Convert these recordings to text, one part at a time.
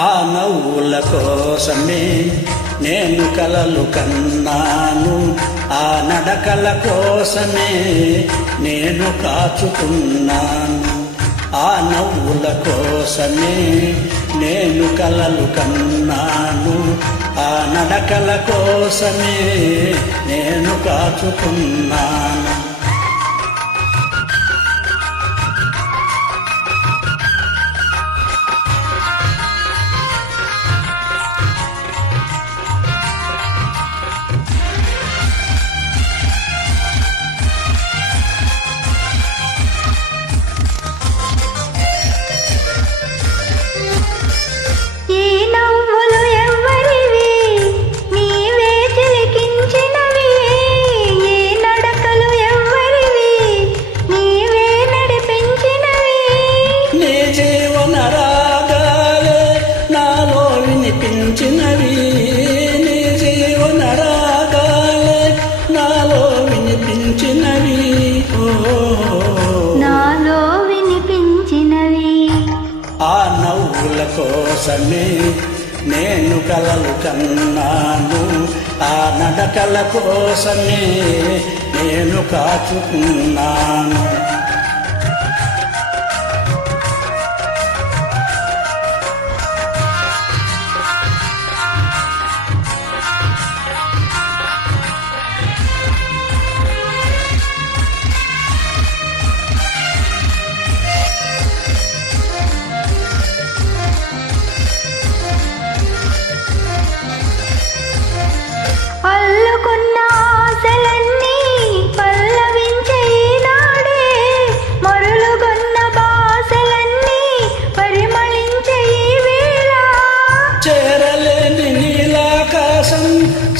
ఆ నవ్వుల కోసమే నేను కలలు కన్నాను, ఆ నడకల కోసమే నేను కాచుకున్నాను. ఆ నవ్వుల కోసమే నేను కలలు కన్నాను, ఆ నడకల కోసమే నేను కాచుకున్నాను. వినిపించినవి నీ జీవన రాగాలే నాలో వినిపించినవి, నాలో వినిపించినవి. ఆ నవ్వుల కోసమే నేను కలలు కన్నాను, ఆ నడకల కోసమే నేను కాచుకున్నాను.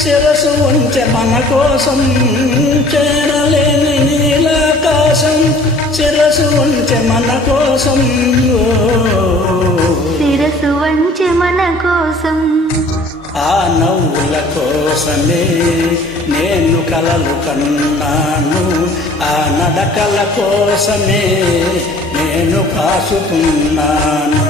శిరసు ఉంచె మన కోసం చేరలేని నీలాకాశం, శిరసు ఉంచె మన కోసం, శిరసు వంచె మన కోసం. ఆ నవ్వుల కోసమే నేను కలలు కన్నాను, ఆ నడకల కోసమే నేను కాసుకున్నాను.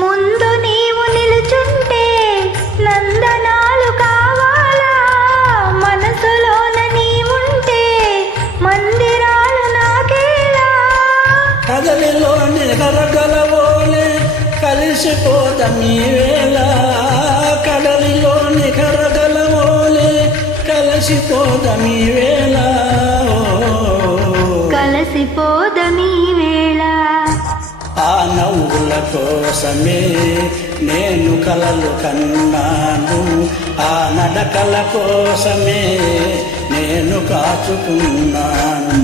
ముందు నీవు నిలుచుంటే నందనాలు కావాలా, మనసులోన నీవుంటే మందిరాలు నాకేలా. కదలిలోని కరగలవోలే కలిసిపోదమీ వేళ, కడలిలోని కరగలవోలే కలిసిపోదమీ వేళ, కలిసిపోదమీ వేళ. ఆ నవ్వుల కోసమే నేను కలలు కన్నాను, ఆ నడకల కోసమే నేను కాచుకున్నాను.